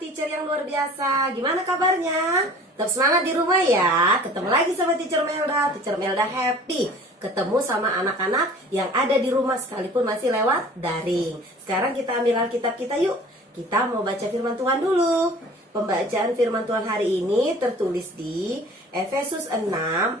teacher yang luar biasa. Gimana kabarnya? Tetap semangat di rumah ya. Ketemu lagi sama teacher Melda. Teacher Melda happy ketemu sama anak-anak yang ada di rumah sekalipun masih lewat daring. Sekarang kita ambil Alkitab kita yuk. Kita mau baca firman Tuhan dulu. Pembacaan firman Tuhan hari ini tertulis di Efesus 6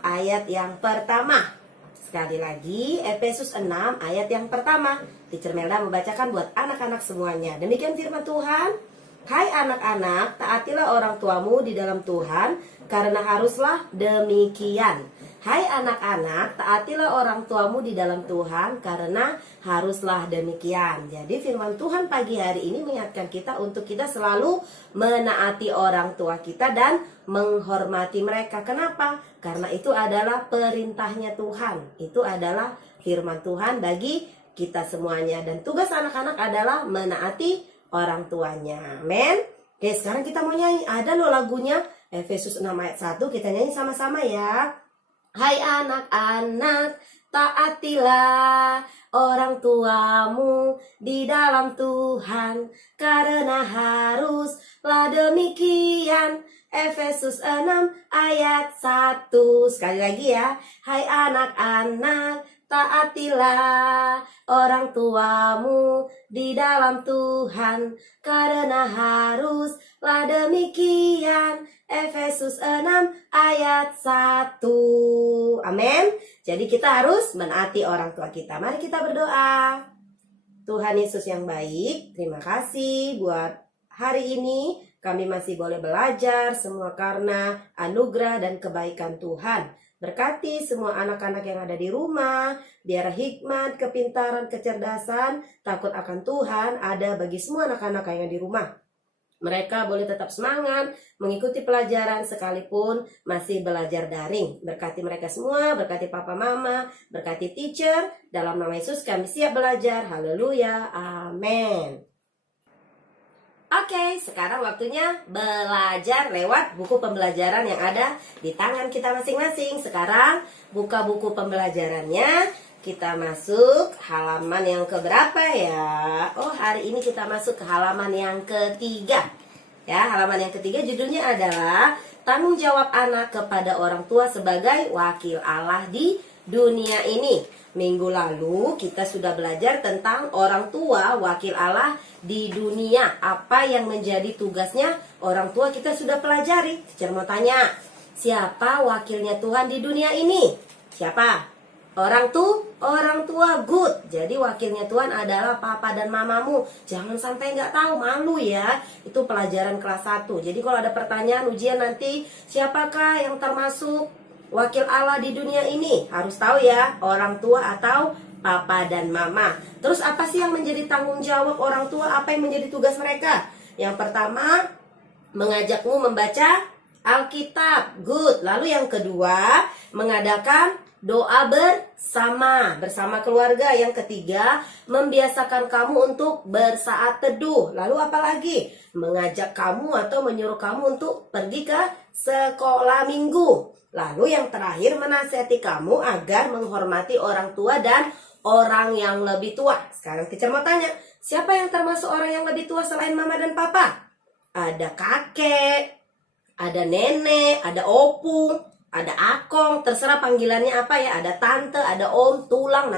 ayat yang pertama. Sekali lagi, Efesus 6 ayat yang pertama. Teacher Melda membacakan buat anak-anak semuanya. Demikian firman Tuhan. Hai anak-anak, taatilah orang tuamu di dalam Tuhan, karena haruslah demikian. Hai anak-anak, taatilah orang tuamu di dalam Tuhan, karena haruslah demikian. Jadi firman Tuhan pagi hari ini mengingatkan kita untuk kita selalu menaati orang tua kita dan menghormati mereka. Kenapa? Karena itu adalah perintahnya Tuhan. Itu adalah firman Tuhan bagi kita semuanya. Dan tugas anak-anak adalah menaati orang tuanya. Amin. Oke, sekarang kita mau nyanyi. Ada loh lagunya, Efesus 6 ayat 1. Kita nyanyi sama-sama ya. Hai anak-anak, taatilah orang tuamu di dalam Tuhan, karena haruslah demikian. Efesus 6 ayat 1. Sekali lagi ya. Hai anak-anak, taatilah orang tuamu di dalam Tuhan, karena haruslah demikian. Efesus 6 ayat 1. Amin. Jadi kita harus menaati orang tua kita. Mari kita berdoa. Tuhan Yesus yang baik, terima kasih buat hari ini. Kami masih boleh belajar semua karena anugerah dan kebaikan Tuhan. Berkati semua anak-anak yang ada di rumah, biar hikmat, kepintaran, kecerdasan, takut akan Tuhan ada bagi semua anak-anak yang ada di rumah. Mereka boleh tetap semangat mengikuti pelajaran sekalipun masih belajar daring. Berkati mereka semua, berkati papa mama, berkati teacher. Dalam nama Yesus kami siap belajar. Haleluya, amin. Oke, sekarang waktunya belajar lewat buku pembelajaran yang ada di tangan kita masing-masing. Sekarang buka buku pembelajarannya. Kita masuk halaman yang keberapa ya? Oh, hari ini kita masuk ke halaman yang ketiga. Ya, halaman yang ketiga judulnya adalah tanggung jawab anak kepada orang tua sebagai wakil Allah di dunia ini. Minggu lalu kita sudah belajar tentang orang tua wakil Allah di dunia. Apa yang menjadi tugasnya orang tua kita sudah pelajari. Teacher mau tanya, siapa wakilnya Tuhan di dunia ini? Siapa? Orang tua good. Jadi wakilnya Tuhan adalah papa dan mamamu. Jangan sampai nggak tahu, malu ya. Itu pelajaran kelas 1. Jadi kalau ada pertanyaan ujian nanti, siapakah yang termasuk wakil Allah di dunia ini? Harus tahu ya, orang tua atau papa dan mama. Terus apa sih yang menjadi tanggung jawab orang tua? Apa yang menjadi tugas mereka? Yang pertama, mengajakmu membaca Alkitab. Good. Lalu yang kedua, mengadakan doa bersama keluarga. Yang ketiga, membiasakan kamu untuk bersaat teduh. Lalu apa lagi? Mengajak kamu atau menyuruh kamu untuk pergi ke sekolah minggu. Lalu yang terakhir, menasihati kamu agar menghormati orang tua dan orang yang lebih tua. Sekarang teacher mau tanya, siapa yang termasuk orang yang lebih tua selain mama dan papa? Ada kakek, ada nenek, ada opung, ada akong, terserah panggilannya apa ya. Ada tante, ada om, tulang,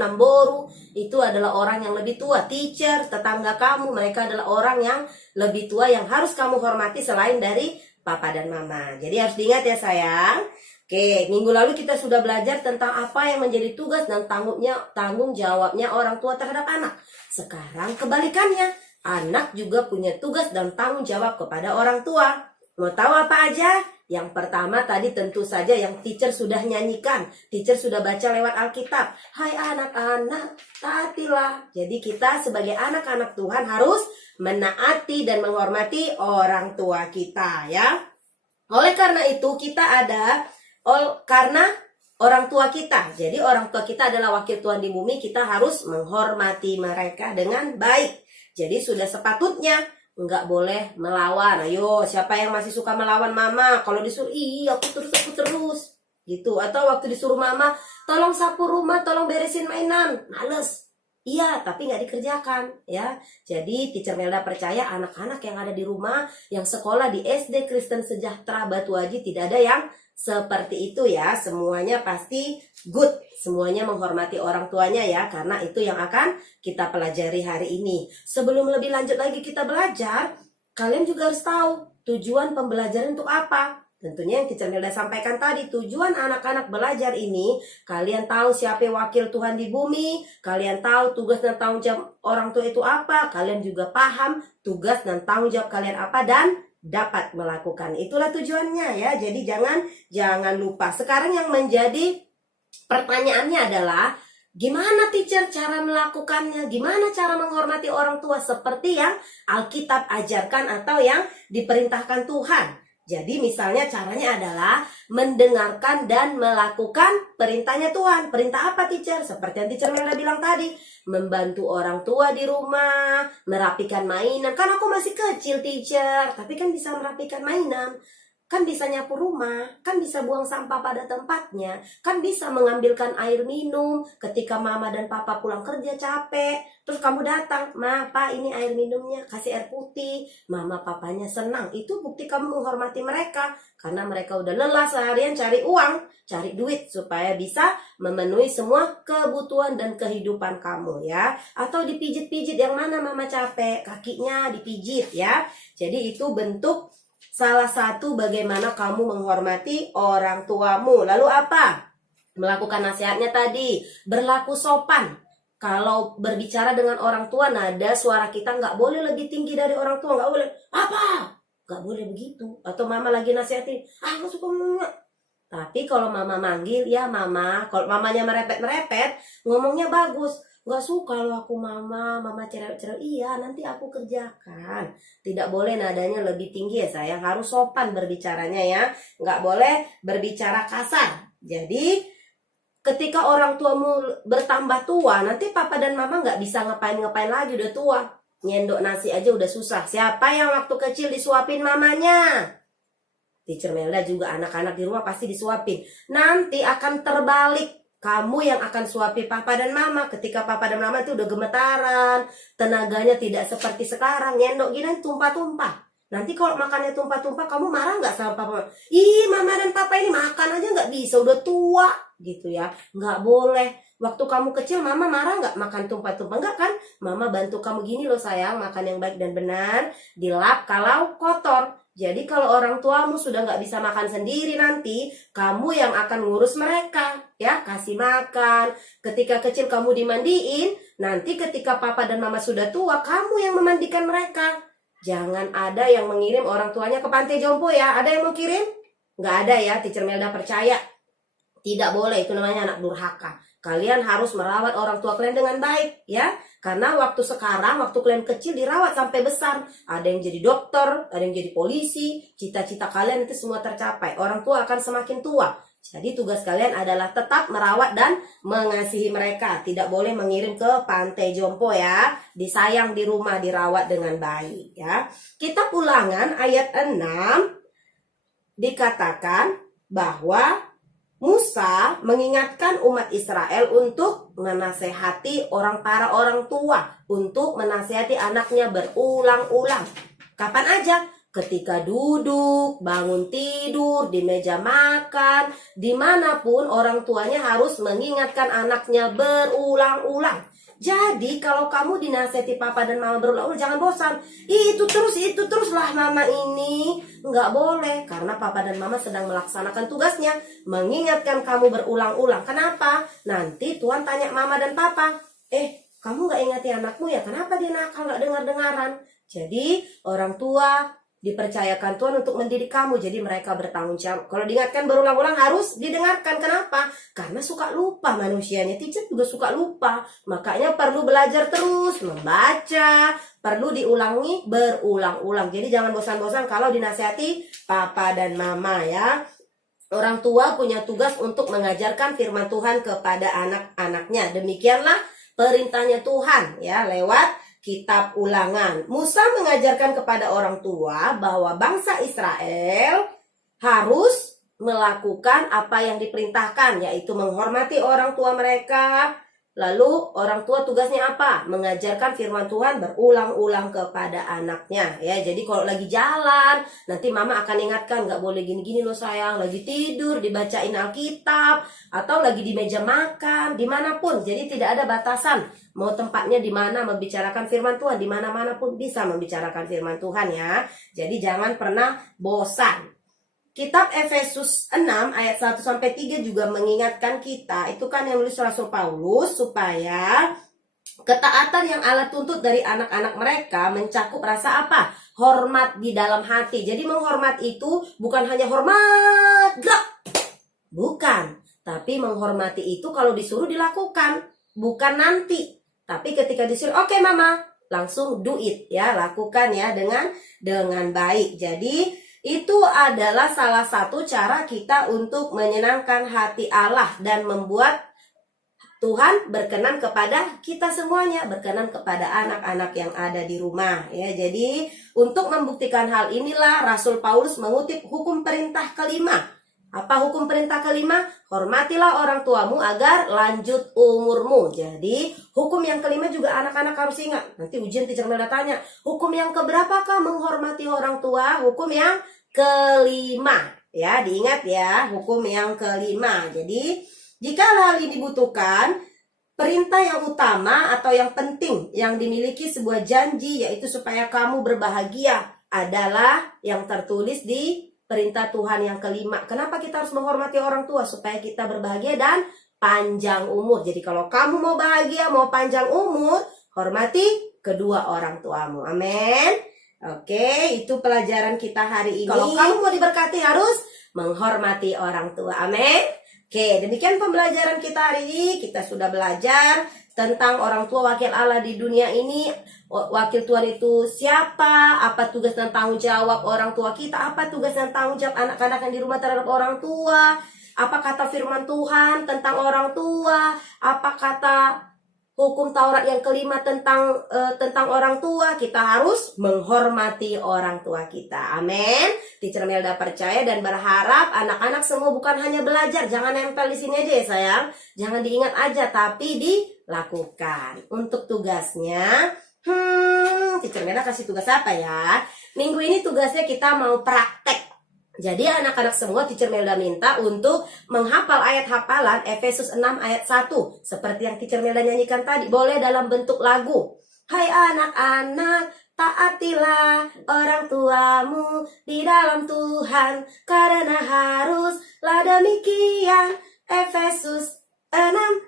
namboru. Itu adalah orang yang lebih tua. Teacher, tetangga kamu, mereka adalah orang yang lebih tua yang harus kamu hormati selain dari papa dan mama. Jadi harus diingat ya sayang. Oke, minggu lalu kita sudah belajar tentang apa yang menjadi tugas dan tanggung jawabnya orang tua terhadap anak. Sekarang kebalikannya, anak juga punya tugas dan tanggung jawab kepada orang tua. Mau tahu apa aja? Yang pertama tadi tentu saja yang teacher sudah nyanyikan. Teacher sudah baca lewat Alkitab. Hai anak-anak, taatilah. Jadi kita sebagai anak-anak Tuhan harus menaati dan menghormati orang tua kita ya. Oleh karena itu kita ada karena orang tua kita. Jadi orang tua kita adalah wakil Tuhan di bumi. Kita harus menghormati mereka dengan baik. Jadi sudah sepatutnya nggak boleh melawan. Ayo, siapa yang masih suka melawan mama? Kalau disuruh, aku terus gitu. Atau waktu disuruh mama, tolong sapu rumah, tolong beresin mainan, males. Iya, tapi nggak dikerjakan ya. Jadi Teacher Melda percaya anak-anak yang ada di rumah, yang sekolah di SD Kristen Sejahtera Batu Aji tidak ada yang seperti itu ya. Semuanya pasti good, semuanya menghormati orang tuanya ya, karena itu yang akan kita pelajari hari ini. Sebelum lebih lanjut lagi kita belajar, kalian juga harus tahu tujuan pembelajaran untuk apa. Tentunya yang Teacher Melda sampaikan tadi, tujuan anak-anak belajar ini, kalian tahu siapa wakil Tuhan di bumi, kalian tahu tugas dan tanggung jawab orang tua itu apa, kalian juga paham tugas dan tanggung jawab kalian apa dan dapat melakukan. Itulah tujuannya ya. Jadi jangan lupa. Sekarang yang menjadi pertanyaannya adalah, gimana teacher cara melakukannya? Gimana cara menghormati orang tua seperti yang Alkitab ajarkan atau yang diperintahkan Tuhan? Jadi misalnya caranya adalah mendengarkan dan melakukan perintahnya Tuhan. Perintah apa teacher? Seperti yang teacher Melda bilang tadi, membantu orang tua di rumah, merapikan mainan. Kan aku masih kecil teacher, tapi kan bisa merapikan mainan. Kan bisa nyapu rumah, kan bisa buang sampah pada tempatnya, kan bisa mengambilkan air minum ketika mama dan papa pulang kerja capek. Terus kamu datang, ma, pa, ini air minumnya, kasih air putih. Mama papanya senang, itu bukti kamu menghormati mereka. Karena mereka udah lelah seharian cari uang, cari duit supaya bisa memenuhi semua kebutuhan dan kehidupan kamu ya. Atau dipijit-pijit yang mana mama capek, kakinya dipijit ya. Jadi itu bentuk salah satu bagaimana kamu menghormati orang tuamu. Lalu apa? Melakukan nasihatnya tadi, berlaku sopan. Kalau berbicara dengan orang tua, nada suara kita nggak boleh lebih tinggi dari orang tua. Nggak boleh, apa? Nggak boleh begitu. Atau mama lagi nasihatin, aku suka enggak. Tapi kalau mama manggil, ya mama. Kalau mamanya merepet-merepet, ngomongnya bagus. Nggak suka loh aku mama cerewet-cerewet. Iya, nanti aku kerjakan. Tidak boleh nadanya lebih tinggi ya sayang. Harus sopan berbicaranya ya. Nggak boleh berbicara kasar. Jadi ketika orang tuamu bertambah tua, nanti papa dan mama nggak bisa ngapain-ngapain lagi, udah tua. Nyendok nasi aja udah susah. Siapa yang waktu kecil disuapin mamanya? Teacher Melda juga anak-anak di rumah pasti disuapin. Nanti akan terbalik. Kamu yang akan suapi papa dan mama. Ketika papa dan mama itu udah gemetaran, tenaganya tidak seperti sekarang, nyendok gini tumpah-tumpah. Nanti kalau makannya tumpah-tumpah, kamu marah nggak sama papa? Ih, mama dan papa ini makan aja nggak bisa, udah tua gitu ya. Nggak boleh. Waktu kamu kecil, mama marah nggak makan tumpah-tumpah? Nggak kan? Mama bantu kamu gini loh sayang, makan yang baik dan benar, dilap kalau kotor. Jadi kalau orang tuamu sudah nggak bisa makan sendiri nanti, kamu yang akan ngurus mereka, ya, kasih makan. Ketika kecil kamu dimandiin, nanti ketika papa dan mama sudah tua, kamu yang memandikan mereka. Jangan ada yang mengirim orang tuanya ke pantai jompo ya. Ada yang mau kirim? Nggak ada ya, Teacher Melda percaya. Tidak boleh, itu namanya anak durhaka. Kalian harus merawat orang tua kalian dengan baik ya. Karena waktu sekarang, waktu kalian kecil dirawat sampai besar. Ada yang jadi dokter, ada yang jadi polisi. Cita-cita kalian itu semua tercapai. Orang tua akan semakin tua. Jadi tugas kalian adalah tetap merawat dan mengasihi mereka. Tidak boleh mengirim ke pantai jompo ya. Disayang di rumah, dirawat dengan baik ya. Kitab Ulangan ayat 6 dikatakan bahwa Musa mengingatkan umat Israel untuk menasehati para orang tua, untuk menasehati anaknya berulang-ulang. Kapan aja? Ketika duduk, bangun tidur, di meja makan, dimanapun orang tuanya harus mengingatkan anaknya berulang-ulang. Jadi kalau kamu dinasehati papa dan mama berulang-ulang, jangan bosan. Itu teruslah mama ini. Nggak boleh, karena papa dan mama sedang melaksanakan tugasnya, mengingatkan kamu berulang-ulang. Kenapa? Nanti Tuhan tanya mama dan papa, kamu nggak ingati anakmu ya? Kenapa dia nakal, nggak dengar-dengaran? Jadi orang tua dipercayakan Tuhan untuk mendidik kamu, jadi mereka bertanggung jawab. Kalau diingatkan berulang-ulang harus didengarkan. Kenapa? Karena suka lupa manusianya. Teacher juga suka lupa. Makanya perlu belajar terus, membaca, perlu diulangi berulang-ulang. Jadi jangan bosan-bosan kalau dinasihati papa dan mama ya. Orang tua punya tugas untuk mengajarkan firman Tuhan kepada anak-anaknya. Demikianlah perintahnya Tuhan ya lewat Kitab Ulangan. Musa mengajarkan kepada orang tua bahwa bangsa Israel harus melakukan apa yang diperintahkan, yaitu menghormati orang tua mereka, Lalu orang tua tugasnya apa? Mengajarkan firman Tuhan berulang-ulang kepada anaknya ya. Jadi kalau lagi jalan, nanti mama akan ingatkan, gak boleh gini-gini loh sayang. Lagi tidur dibacain Alkitab, atau lagi di meja makan, dimanapun. Jadi tidak ada batasan. Mau tempatnya di mana membicarakan firman Tuhan, di mana-mana pun bisa membicarakan firman Tuhan ya. Jadi jangan pernah bosan. Kitab Efesus 6 ayat 1-3 juga mengingatkan kita, itu kan yang nulis Rasul Paulus, supaya ketaatan yang Allah tuntut dari anak-anak mereka mencakup rasa apa? Hormat di dalam hati. Jadi menghormat itu bukan hanya hormat, bukan. Tapi menghormati itu kalau disuruh dilakukan, bukan nanti. Tapi ketika disuruh, oke mama, langsung do it ya, lakukan ya dengan baik. Jadi itu adalah salah satu cara kita untuk menyenangkan hati Allah dan membuat Tuhan berkenan kepada kita semuanya, berkenan kepada anak-anak yang ada di rumah ya. Jadi untuk membuktikan hal inilah Rasul Paulus mengutip hukum perintah kelima. Apa hukum perintah kelima? Hormatilah orang tuamu agar lanjut umurmu. Jadi hukum yang kelima juga anak-anak harus ingat. Nanti ujian teacher Melda tanya, hukum yang keberapakah menghormati orang tua? Hukum yang kelima. Ya, diingat ya, hukum yang kelima. Jadi jika hal ini dibutuhkan, perintah yang utama atau yang penting yang dimiliki sebuah janji, yaitu supaya kamu berbahagia, adalah yang tertulis di perintah Tuhan yang kelima. Kenapa kita harus menghormati orang tua? Supaya kita berbahagia dan panjang umur. Jadi kalau kamu mau bahagia, mau panjang umur, hormati kedua orang tuamu. Amin. Oke, itu pelajaran kita hari ini. Kalau kamu mau diberkati harus menghormati orang tua. Amin. Oke, demikian pembelajaran kita hari ini. Kita sudah belajar tentang orang tua wakil Allah di dunia ini. Wakil Tuhan itu siapa? Apa tugas dan tanggung jawab orang tua kita? Apa tugas dan tanggung jawab anak-anak yang di rumah terhadap orang tua? Apa kata firman Tuhan tentang orang tua? Apa kata hukum Taurat yang kelima tentang orang tua? Kita harus menghormati orang tua kita. Amin. Teacher Melda percaya dan berharap anak-anak semua bukan hanya belajar, jangan nempel di sini aja ya sayang. Jangan diingat aja, tapi dilakukan. Untuk tugasnya, Teacher Melda kasih tugas apa ya? Minggu ini tugasnya kita mau praktek. Jadi anak-anak semua Teacher Melda minta untuk menghafal ayat hafalan Efesus 6 ayat 1. Seperti yang Teacher Melda nyanyikan tadi, boleh dalam bentuk lagu. Hai anak-anak, taatilah orang tuamu di dalam Tuhan, karena haruslah demikian. Efesus 6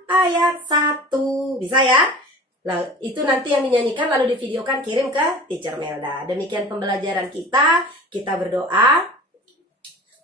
ayat 1. Bisa ya? Nah, itu nanti yang dinyanyikan lalu divideokan, kirim ke Teacher Melda. Demikian pembelajaran kita berdoa.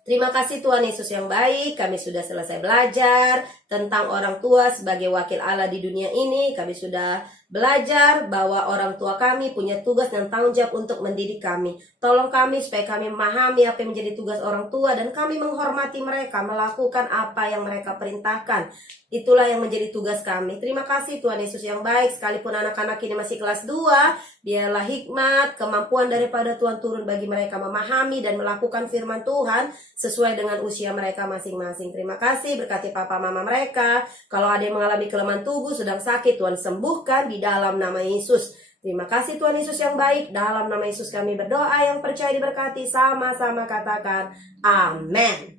Terima kasih Tuhan Yesus yang baik, kami sudah selesai belajar tentang orang tua sebagai wakil Allah di dunia ini. Kami sudah belajar bahwa orang tua kami punya tugas dan tanggung jawab untuk mendidik kami. Tolong kami supaya kami memahami apa yang menjadi tugas orang tua dan kami menghormati mereka, melakukan apa yang mereka perintahkan. Itulah yang menjadi tugas kami. Terima kasih Tuhan Yesus yang baik. Sekalipun anak-anak ini masih kelas 2, biarlah hikmat, kemampuan daripada Tuhan turun bagi mereka memahami dan melakukan firman Tuhan sesuai dengan usia mereka masing-masing. Terima kasih, berkati papa mama mereka. Kalau ada yang mengalami kelemahan tubuh, sedang sakit, Tuhan sembuhkan di dalam nama Yesus. Terima kasih Tuhan Yesus yang baik. Dalam nama Yesus kami berdoa, yang percaya diberkati, sama-sama katakan amin.